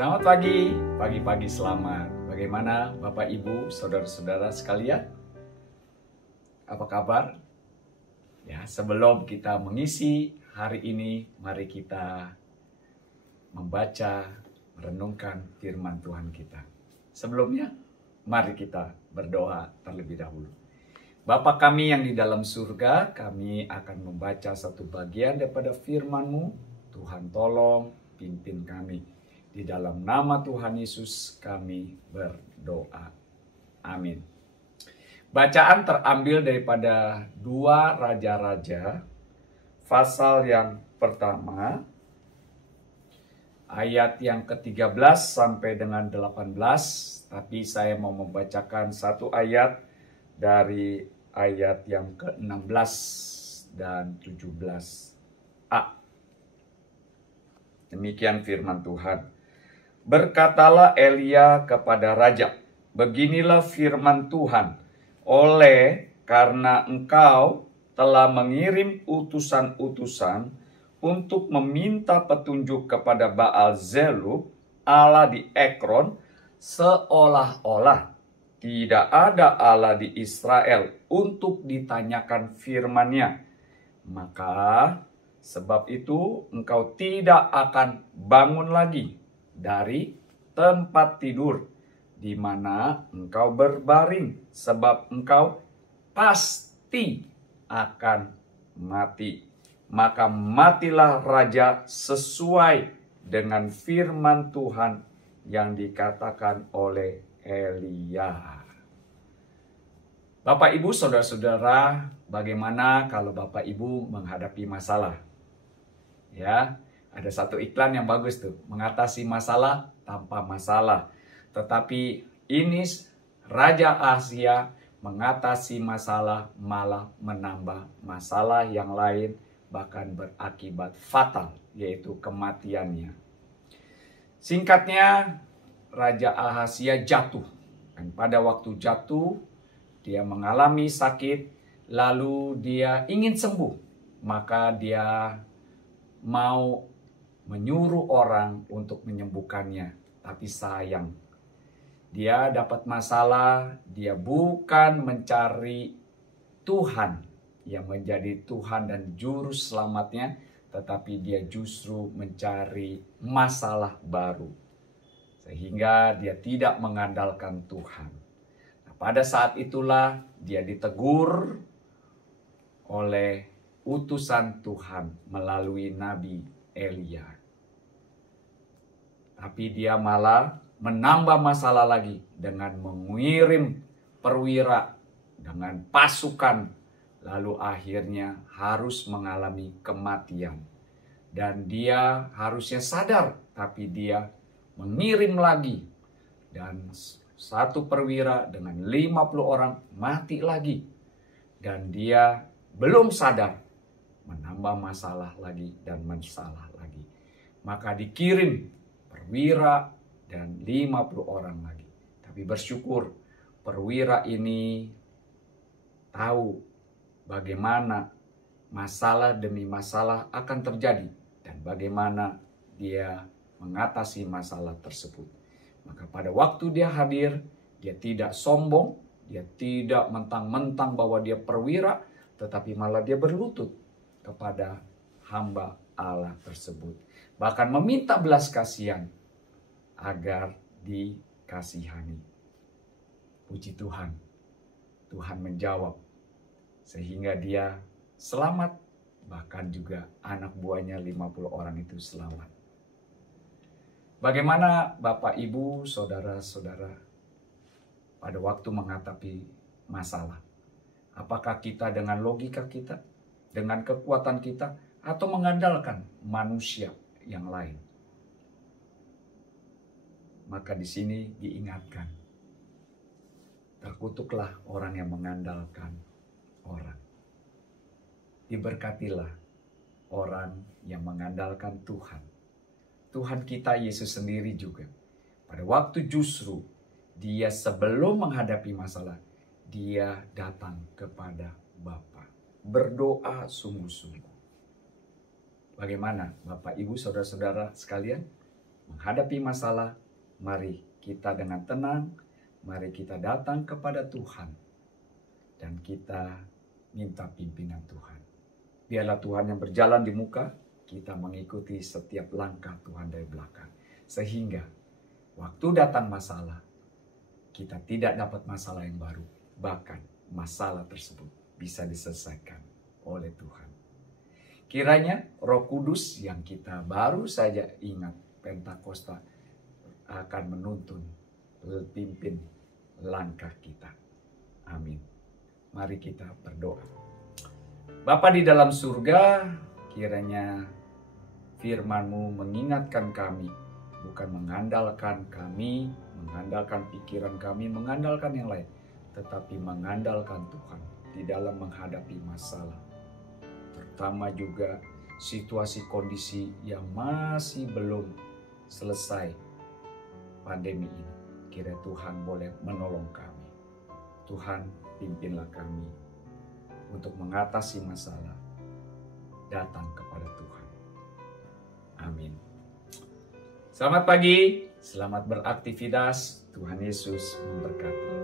Selamat pagi, pagi-pagi selamat. Bagaimana Bapak Ibu, saudara-saudara sekalian? Apa kabar? Ya, sebelum kita mengisi hari ini, mari kita membaca, merenungkan firman Tuhan kita. Sebelumnya, mari kita berdoa terlebih dahulu. Bapa kami yang di dalam surga, kami akan membaca satu bagian daripada firman-Mu. Tuhan tolong pimpin kami. Di dalam nama Tuhan Yesus kami berdoa. Amin. Bacaan terambil daripada 2 Raja-Raja, pasal yang pertama, ayat yang ke-13 sampai dengan 18. Tapi saya mau membacakan satu ayat dari ayat yang ke-16 dan 17a. Demikian firman Tuhan. Berkatalah Elia kepada raja, beginilah firman Tuhan, oleh karena engkau telah mengirim utusan-utusan untuk meminta petunjuk kepada Baal Zelub, Allah di Ekron, seolah-olah tidak ada Allah di Israel untuk ditanyakan firman-Nya. Maka sebab itu engkau tidak akan bangun lagi dari tempat tidur di mana engkau berbaring, sebab engkau pasti akan mati. Maka matilah raja sesuai dengan firman Tuhan yang dikatakan oleh Elia. Bapak Ibu, saudara-saudara, bagaimana kalau Bapak Ibu menghadapi masalah? Ya, ada satu iklan yang bagus tuh, mengatasi masalah tanpa masalah. Tetapi ini Raja Ahazia mengatasi masalah malah menambah masalah yang lain, bahkan berakibat fatal, yaitu kematiannya. Singkatnya, Raja Ahazia jatuh. Dan pada waktu jatuh, dia mengalami sakit, lalu dia ingin sembuh. Maka dia mau menyuruh orang untuk menyembuhkannya. Tapi sayang, dia dapat masalah, dia bukan mencari Tuhan yang menjadi Tuhan dan juru selamatnya, tetapi dia justru mencari masalah baru. Sehingga dia tidak mengandalkan Tuhan. Nah, pada saat itulah dia ditegur oleh utusan Tuhan melalui Nabi Elia. Tapi dia malah menambah masalah lagi dengan mengirim perwira dengan pasukan. Lalu akhirnya harus mengalami kematian. Dan dia harusnya sadar, tapi dia mengirim lagi. Dan satu perwira dengan 50 orang mati lagi. Dan dia belum sadar, menambah masalah lagi dan masalah lagi. Maka dikirim perwira dan 50 orang lagi. Tapi bersyukur perwira ini tahu bagaimana masalah demi masalah akan terjadi dan bagaimana dia mengatasi masalah tersebut. Maka pada waktu dia hadir, dia tidak sombong, dia tidak mentang-mentang bahwa dia perwira, tetapi malah dia berlutut kepada hamba Allah tersebut. Bahkan meminta belas kasihan agar dikasihani. Puji Tuhan, Tuhan menjawab sehingga dia selamat. Bahkan juga anak buahnya 50 orang itu selamat. Bagaimana Bapak, Ibu, saudara-saudara pada waktu menghadapi masalah? Apakah kita dengan logika kita, dengan kekuatan kita, atau mengandalkan manusia yang lain? Maka di sini diingatkan, terkutuklah orang yang mengandalkan orang. Diberkatilah orang yang mengandalkan Tuhan. Tuhan kita Yesus sendiri juga. Pada waktu justru dia sebelum menghadapi masalah, dia datang kepada Bapa. Berdoa sungguh-sungguh. Bagaimana Bapak, Ibu, saudara-saudara sekalian? menghadapi masalah, mari kita dengan tenang, mari kita datang kepada Tuhan. Dan kita minta pimpinan Tuhan. Biarlah Tuhan yang berjalan di muka, kita mengikuti setiap langkah Tuhan dari belakang. Sehingga waktu datang masalah, kita tidak dapat masalah yang baru. Bahkan masalah tersebut bisa diselesaikan oleh Tuhan. Kiranya Roh Kudus yang kita baru saja ingat Pentakosta akan menuntun, pimpin langkah kita. Amin. Mari kita berdoa. Bapa di dalam surga, kiranya firman-Mu mengingatkan kami, bukan mengandalkan kami, mengandalkan pikiran kami, mengandalkan yang lain, tetapi mengandalkan Tuhan di dalam menghadapi masalah. Terutama juga situasi kondisi yang masih belum selesai pandemi ini. Kira Tuhan boleh menolong kami. Tuhan, pimpinlah kami untuk mengatasi masalah. Datang kepada Tuhan. Amin. Selamat pagi, selamat beraktivitas. Tuhan Yesus memberkati.